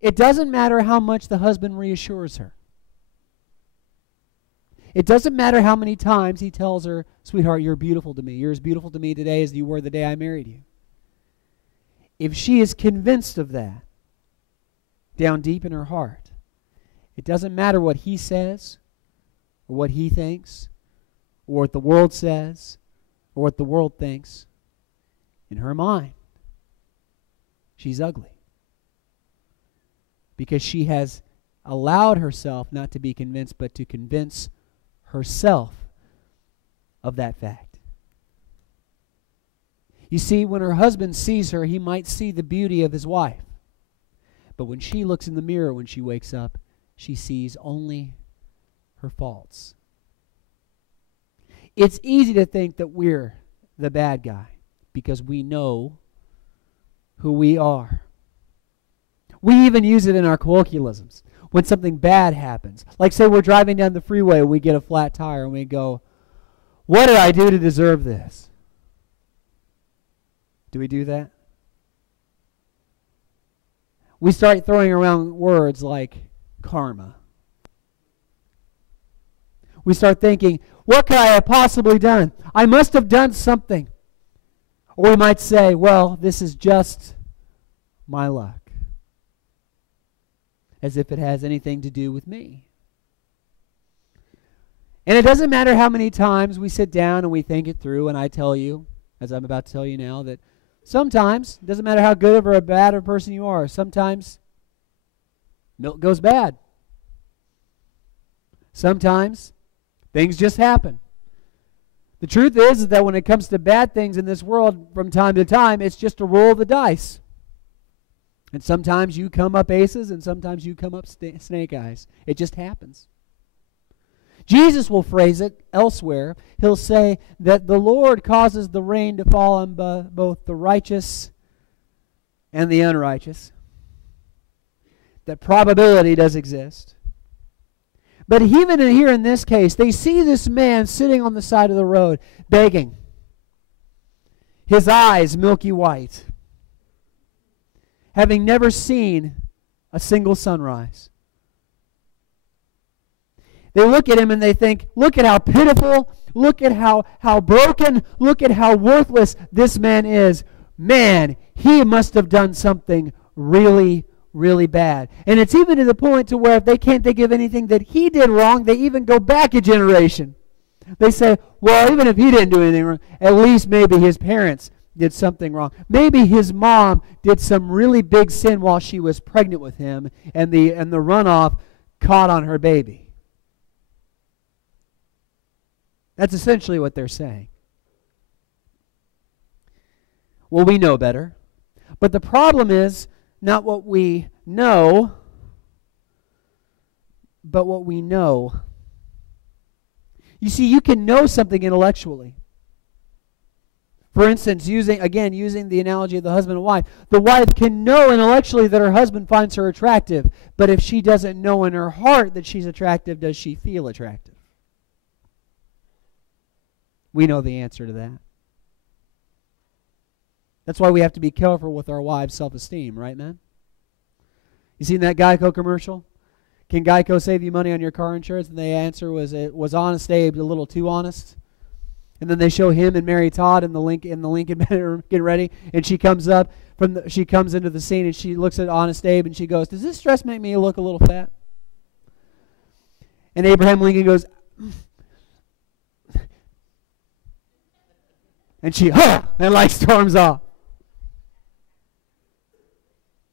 It doesn't matter how much the husband reassures her. It doesn't matter how many times he tells her, sweetheart, you're beautiful to me. You're as beautiful to me today as you were the day I married you. If she is convinced of that, down deep in her heart, it doesn't matter what he says, or what he thinks, or what the world says, or what the world thinks. In her mind, she's ugly. Because she has allowed herself not to be convinced, but to convince herself of that fact. You see, when her husband sees her, he might see the beauty of his wife. But when she looks in the mirror when she wakes up, she sees only her faults. It's easy to think that we're the bad guy because we know who we are. We even use it in our colloquialisms. When something bad happens, like say we're driving down the freeway and we get a flat tire and we go, what did I do to deserve this? Do we do that? We start throwing around words like karma. We start thinking, what could I have possibly done? I must have done something. Or we might say, well, this is just my luck. As if it has anything to do with me. And it doesn't matter how many times we sit down and we think it through, and I tell you, as I'm about to tell you now, that sometimes, it doesn't matter how good or a bad a person you are, sometimes milk goes bad. Sometimes things just happen. The truth is that when it comes to bad things in this world, from time to time, it's just a roll of the dice. And sometimes you come up aces and sometimes you come up snake eyes. It just happens. Jesus will phrase it elsewhere. He'll say that the Lord causes the rain to fall on both the righteous and the unrighteous. That probability does exist. But even here in this case, they see this man sitting on the side of the road begging. His eyes milky white. Having never seen a single sunrise. They look at him and they think, look at how pitiful, look at how broken, look at how worthless this man is. Man, he must have done something really, really bad. And it's even to the point to where if they can't think of anything that he did wrong, they even go back a generation. They say, well, even if he didn't do anything wrong, at least maybe his parents did something wrong. Maybe his mom did some really big sin while she was pregnant with him, and the runoff caught on her baby. That's essentially what they're saying. Well, we know better. But the problem is not what we know, but what we know. You see, you can know something intellectually. For instance, using the analogy of the husband and wife, the wife can know intellectually that her husband finds her attractive, but if she doesn't know in her heart that she's attractive, does she feel attractive? We know the answer to that. That's why we have to be careful with our wives' self-esteem, right, man? You seen that Geico commercial? Can Geico save you money on your car insurance? And the answer was Honest Abe a little too honest? And then they show him and Mary Todd in the Lincoln bedroom getting ready, and she comes up she comes into the scene and she looks at Honest Abe and she goes, "Does this dress make me look a little fat?" And Abraham Lincoln goes, and she and like storms off.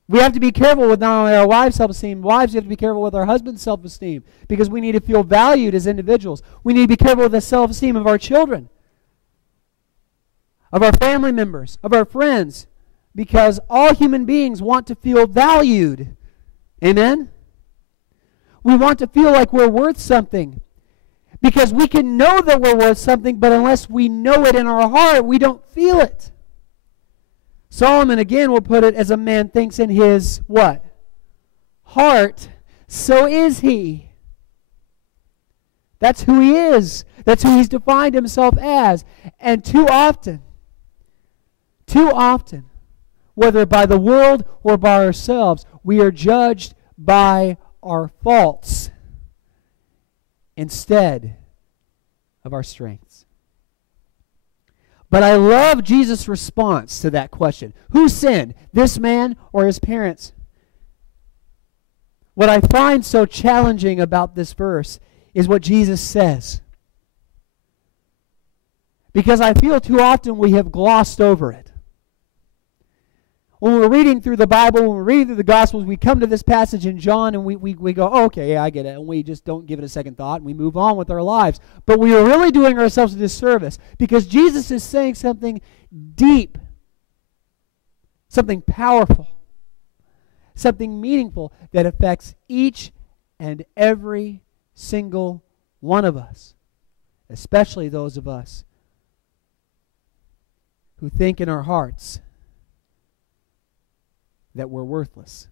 We have to be careful with not only our wives' self-esteem. Wives, you have to be careful with our husband's self-esteem because we need to feel valued as individuals. We need to be careful with the self-esteem of our children, of our family members, of our friends, because all human beings want to feel valued. Amen? We want to feel like we're worth something because we can know that we're worth something, but unless we know it in our heart, we don't feel it. Solomon again will put it, as a man thinks in his what? Heart, so is he. That's who he is. That's who he's defined himself as. And too often, whether by the world or by ourselves. We are judged by our faults instead of our strengths. But I love Jesus' response to that question. Who sinned, this man or his parents? What I find so challenging about this verse is what Jesus says. Because I feel too often we have glossed over it. When we're reading through the Bible, when we're reading through the Gospels, we come to this passage in John and we go, oh, okay, yeah, I get it. And we just don't give it a second thought and we move on with our lives. But we are really doing ourselves a disservice because Jesus is saying something deep, something powerful, something meaningful that affects each and every single one of us, especially those of us who think in our hearts that we're worthless.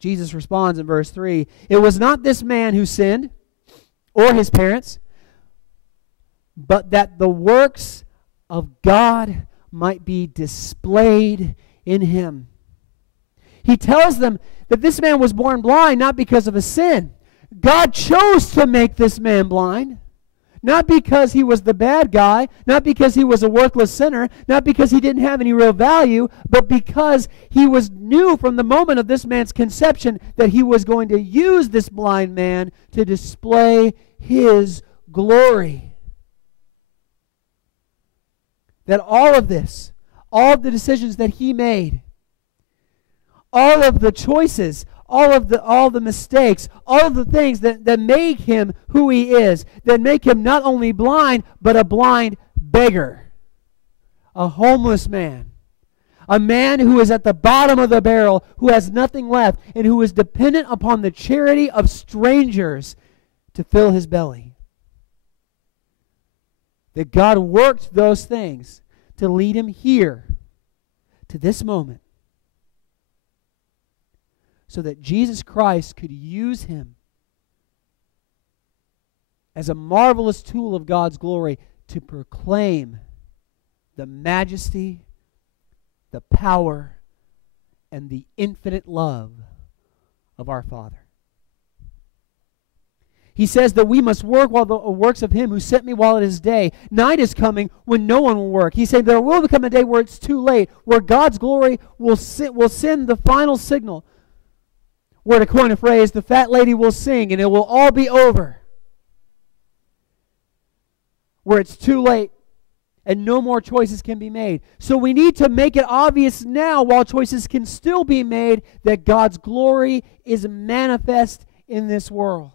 Jesus responds in verse 3, "It was not this man who sinned, or his parents, but that the works of God might be displayed in him." He tells them that this man was born blind not because of a sin. God chose to make this man blind. Not because he was the bad guy, not because he was a worthless sinner, not because he didn't have any real value, but because he knew from the moment of this man's conception that he was going to use this blind man to display his glory. That all of this, all of the decisions that he made, all of the choices, all the mistakes, all of the things that make him who he is, that make him not only blind, but a blind beggar, a homeless man, a man who is at the bottom of the barrel, who has nothing left, and who is dependent upon the charity of strangers to fill his belly. That God worked those things to lead him here, to this moment, so that Jesus Christ could use him as a marvelous tool of God's glory to proclaim the majesty, the power, and the infinite love of our Father. He says that we must work while the works of him who sent me while it is day. Night is coming when no one will work. He said there will become a day where it's too late, where God's glory will send the final signal, where, to coin a phrase, the fat lady will sing and it will all be over. Where it's too late and no more choices can be made. So we need to make it obvious now, while choices can still be made, that God's glory is manifest in this world.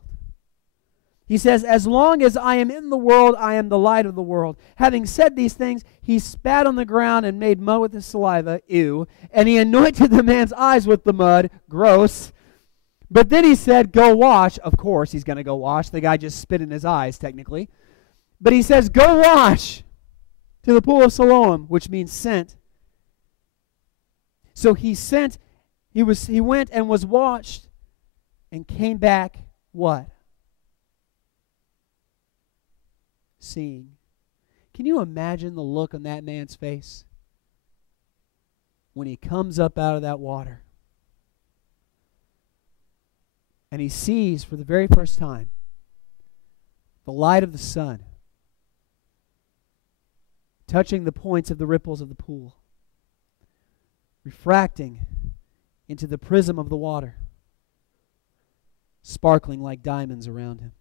He says, as long as I am in the world, I am the light of the world. Having said these things, he spat on the ground and made mud with his saliva, ew, and he anointed the man's eyes with the mud, gross. But then he said, go wash. Of course he's going to go wash. The guy just spit in his eyes, technically. But he says, go wash to the pool of Siloam, which means sent. So he went and was washed and came back, what? Seeing. Can you imagine the look on that man's face when he comes up out of that water? And he sees for the very first time the light of the sun touching the points of the ripples of the pool, refracting into the prism of the water, sparkling like diamonds around him.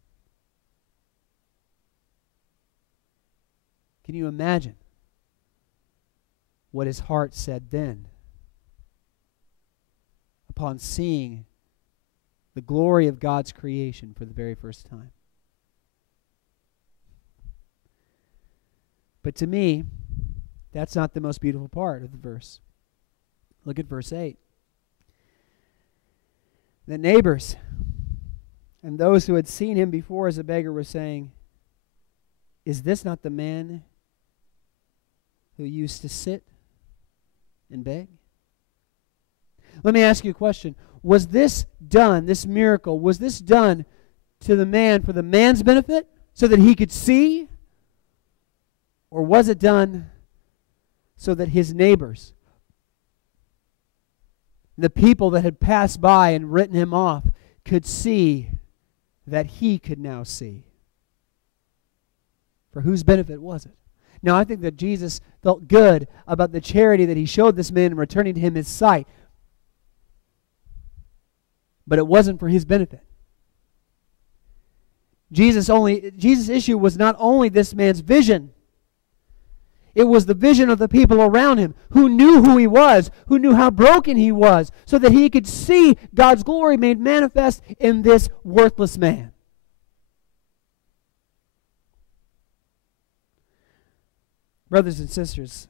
Can you imagine what his heart said then upon seeing the glory of God's creation for the very first time? But to me, that's not the most beautiful part of the verse. Look at verse 8. The neighbors and those who had seen him before as a beggar were saying, is this not the man who used to sit and beg? Let me ask you a question. Was this done, this miracle, was this done to the man for the man's benefit so that he could see? Or was it done so that his neighbors, the people that had passed by and written him off, could see that he could now see. For whose benefit was it? Now, I think that Jesus felt good about the charity that he showed this man in returning to him his sight. But it wasn't for his benefit. Jesus' issue was not only this man's vision. It was the vision of the people around him who knew who he was, who knew how broken he was, so that he could see God's glory made manifest in this worthless man. Brothers and sisters,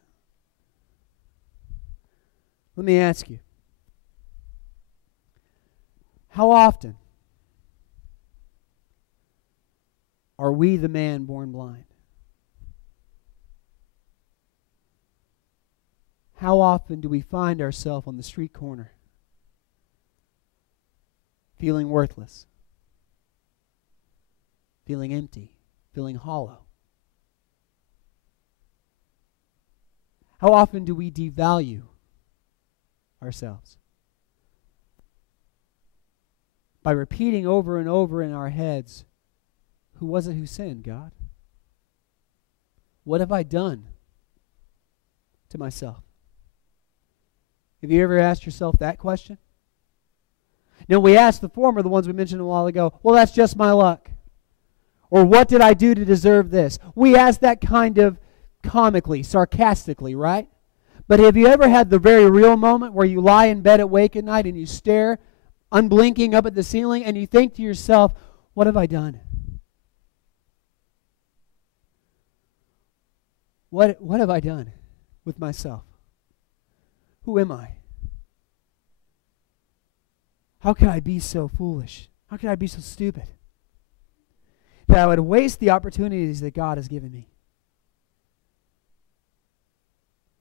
let me ask you, how often are we the man born blind? How often do we find ourselves on the street corner feeling worthless, feeling empty, feeling hollow? How often do we devalue ourselves? By repeating over and over in our heads, who was it who sinned, God? What have I done to myself? Have you ever asked yourself that question? Now, we ask the former, the ones we mentioned a while ago, well, that's just my luck. Or what did I do to deserve this? We ask that kind of comically, sarcastically, right? But have you ever had the very real moment where you lie in bed awake at night and you stare unblinking up at the ceiling and you think to yourself, what have I done? What have I done with myself? Who am I? How can I be so foolish? How can I be so stupid that I would waste the opportunities that God has given me?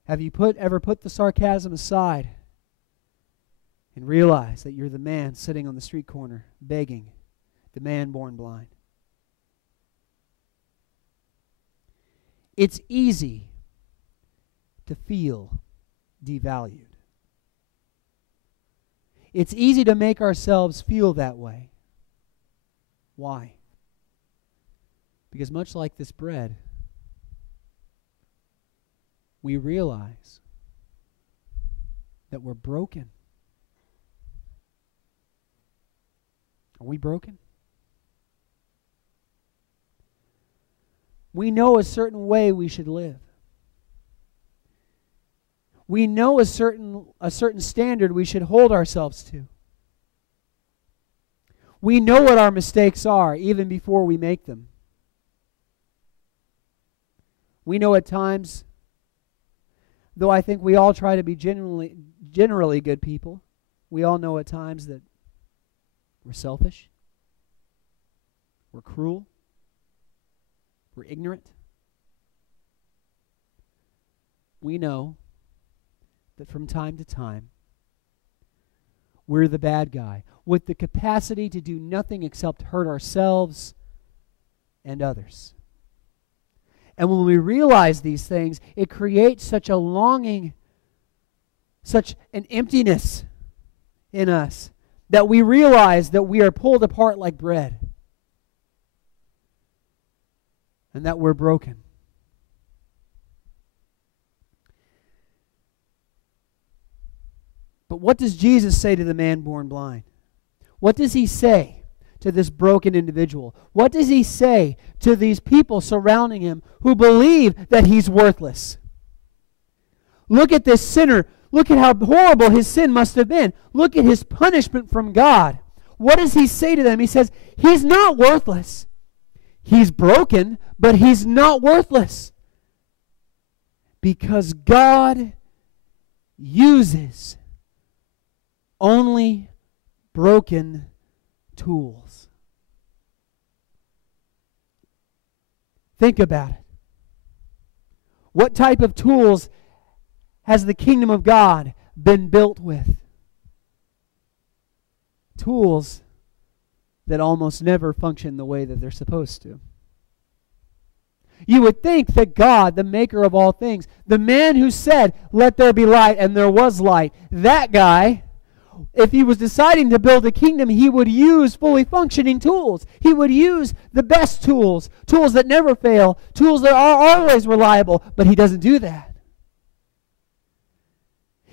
Have you ever put the sarcasm aside and realized that you're the man sitting on the street corner begging, the man born blind? It's easy to feel devalued. It's easy to make ourselves feel that way. Why? Because much like this bread, we realize that we're broken. Are we broken? We know a certain way we should live. We know a certain standard we should hold ourselves to. We know what our mistakes are even before we make them. We know at times, though I think we all try to be generally good people, we all know at times that we're selfish, we're cruel, we're ignorant. We know that from time to time, we're the bad guy with the capacity to do nothing except hurt ourselves and others. And when we realize these things, it creates such a longing, such an emptiness in us, that we realize that we are pulled apart like bread and that we're broken. But what does Jesus say to the man born blind? What does he say to this broken individual? What does he say to these people surrounding him who believe that he's worthless? Look at this sinner. Look at how horrible his sin must have been. Look at his punishment from God. What does he say to them? He says, he's not worthless. He's broken, but he's not worthless. Because God uses only broken tools. Think about it. What type of tools has the kingdom of God been built with? Tools that almost never function the way that they're supposed to. You would think that God, the maker of all things, the man who said, "Let there be light," and there was light, that guy, if he was deciding to build a kingdom, he would use fully functioning tools. He would use the best tools, tools that never fail, tools that are always reliable, but he doesn't do that.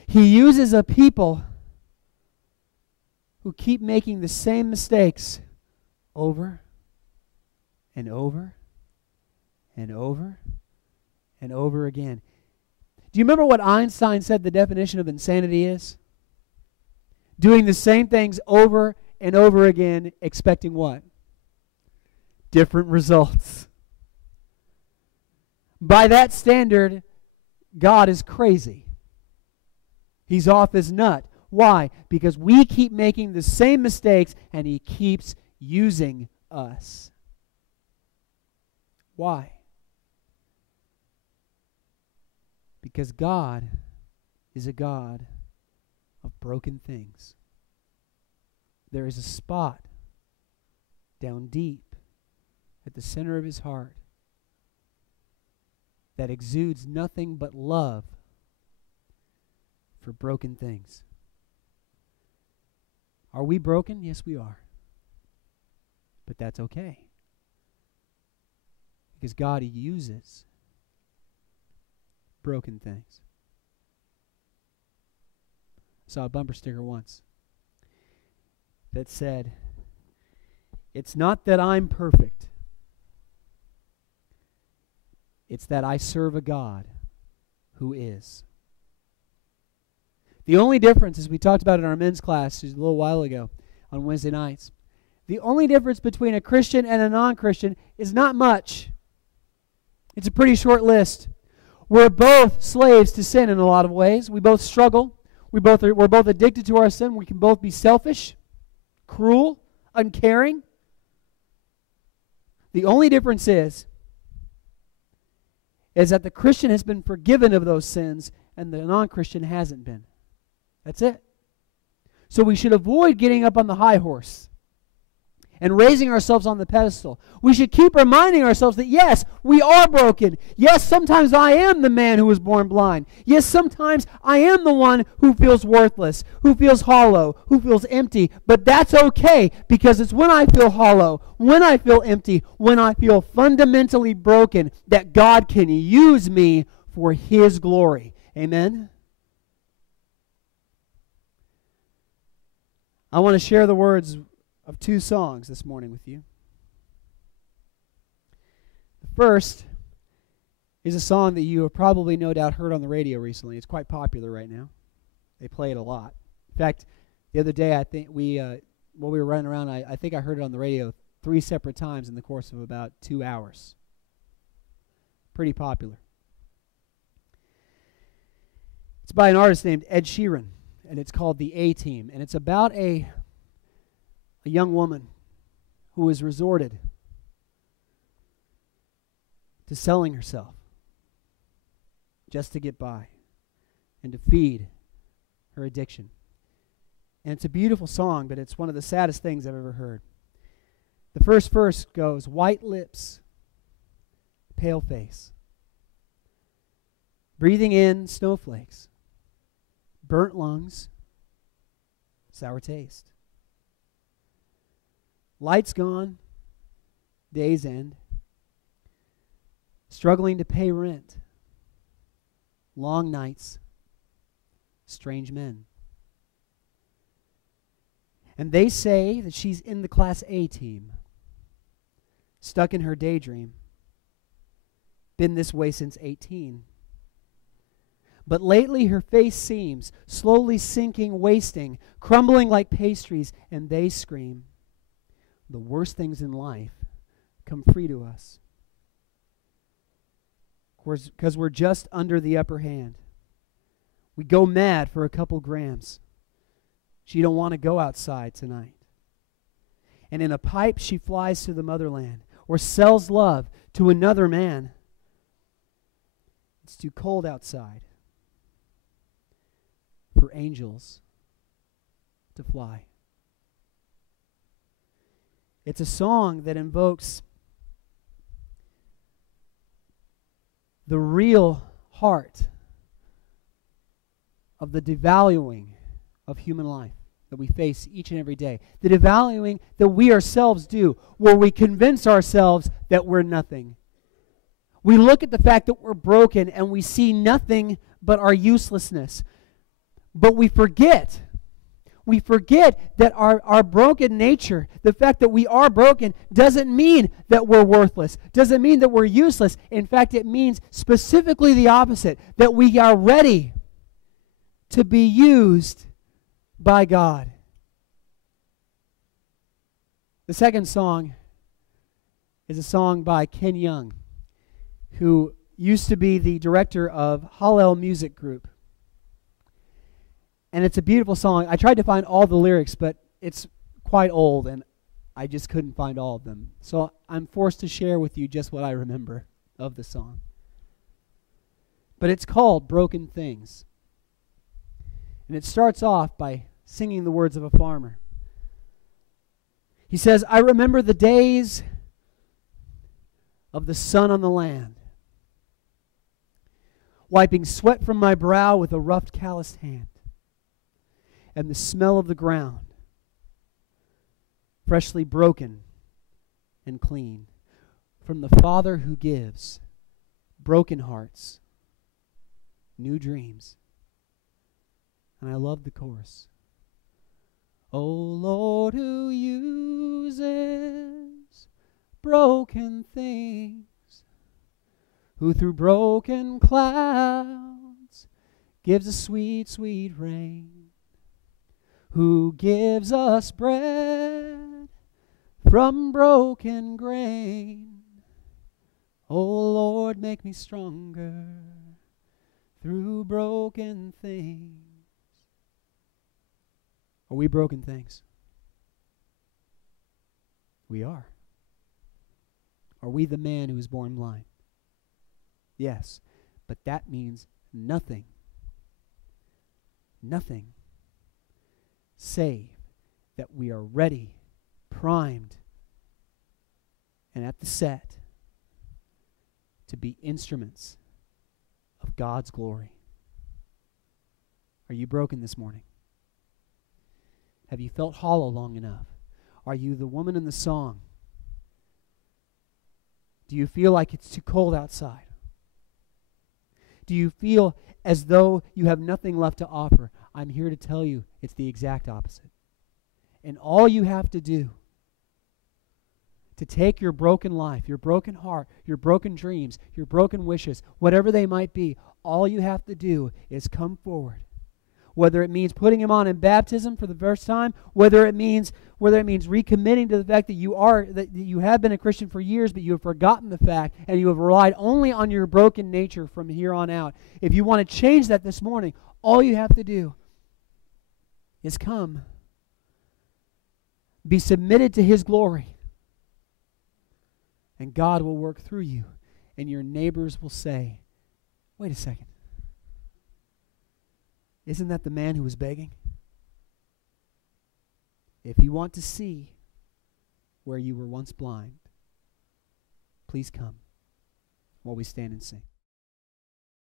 He uses a people who keep making the same mistakes over and over and over and over again. Do you remember what Einstein said the definition of insanity is? Doing the same things over and over again, expecting what? Different results. By that standard, God is crazy. He's off his nut. Why? Because we keep making the same mistakes and he keeps using us. Why? Because God is a God of broken things. There is a spot down deep at the center of his heart that exudes nothing but love for broken things. Are we broken? Yes, we are. But that's okay. Because God uses broken things. I saw a bumper sticker once that said, "It's not that I'm perfect. It's that I serve a God who is." The only difference, as we talked about in our men's class a little while ago on Wednesday nights, the only difference between a Christian and a non-Christian is not much. It's a pretty short list. We're both slaves to sin in a lot of ways. We both struggle. We're both addicted to our sin. We can both be selfish, cruel, uncaring. The only difference is that the Christian has been forgiven of those sins and the non-Christian hasn't been. That's it. So we should avoid getting up on the high horse and raising ourselves on the pedestal. We should keep reminding ourselves that yes, we are broken. Yes, sometimes I am the man who was born blind. Yes, sometimes I am the one who feels worthless, who feels hollow, who feels empty. But that's okay, because it's when I feel hollow, when I feel empty, when I feel fundamentally broken, that God can use me for his glory. Amen? I want to share the words of two songs this morning with you. The first is a song that you have probably no doubt heard on the radio recently. It's quite popular right now. They play it a lot. In fact, the other day I think while we were running around, I think I heard it on the radio 3 separate times in the course of about 2 hours. Pretty popular. It's by an artist named Ed Sheeran, and it's called The A-Team, and it's about a young woman who has resorted to selling herself just to get by and to feed her addiction. And it's a beautiful song, but it's one of the saddest things I've ever heard. The first verse goes, "White lips, pale face, breathing in snowflakes, burnt lungs, sour taste. Lights gone, days end, struggling to pay rent, long nights, strange men. And they say that she's in the Class A team, stuck in her daydream, been this way since 18. But lately her face seems slowly sinking, wasting, crumbling like pastries, and they scream, the worst things in life come free to us. Of course, because we're just under the upper hand. We go mad for a couple grams. She don't want to go outside tonight. And in a pipe she flies to the motherland, or sells love to another man. It's too cold outside for angels to fly. It's a song that invokes the real heart of the devaluing of human life that we face each and every day. The devaluing that we ourselves do, where we convince ourselves that we're nothing. We look at the fact that we're broken and we see nothing but our uselessness. But we forget that our broken nature, the fact that we are broken, doesn't mean that we're worthless, doesn't mean that we're useless. In fact, it means specifically the opposite, that we are ready to be used by God. The second song is a song by Ken Young, who used to be the director of Hallel Music Group. And it's a beautiful song. I tried to find all the lyrics, but it's quite old, and I just couldn't find all of them. So I'm forced to share with you just what I remember of the song. But it's called Broken Things. And it starts off by singing the words of a farmer. He says, I remember the days of the sun on the land, wiping sweat from my brow with a rough, calloused hand, and the smell of the ground, freshly broken and clean, from the Father who gives broken hearts, new dreams. And I love the chorus. O Lord, who uses broken things, who through broken clouds gives a sweet, sweet rain, who gives us bread from broken grain. O Lord, make me stronger through broken things. Are we broken things? We are. Are we the man who was born blind? Yes, but that means nothing. Nothing. Save that we are ready, primed, and at the set to be instruments of God's glory. Are you broken this morning? Have you felt hollow long enough? Are you the woman in the song? Do you feel like it's too cold outside? Do you feel as though you have nothing left to offer? I'm here to tell you it's the exact opposite. And all you have to do to take your broken life, your broken heart, your broken dreams, your broken wishes, whatever they might be, all you have to do is come forward. Whether it means putting him on in baptism for the first time, whether it means recommitting to the fact that you have been a Christian for years, but you have forgotten the fact and you have relied only on your broken nature from here on out. If you want to change that this morning, all you have to do is come. Be submitted to His glory. And God will work through you. And your neighbors will say, wait a second. Isn't that the man who was begging? If you want to see where you were once blind, please come while we stand and sing.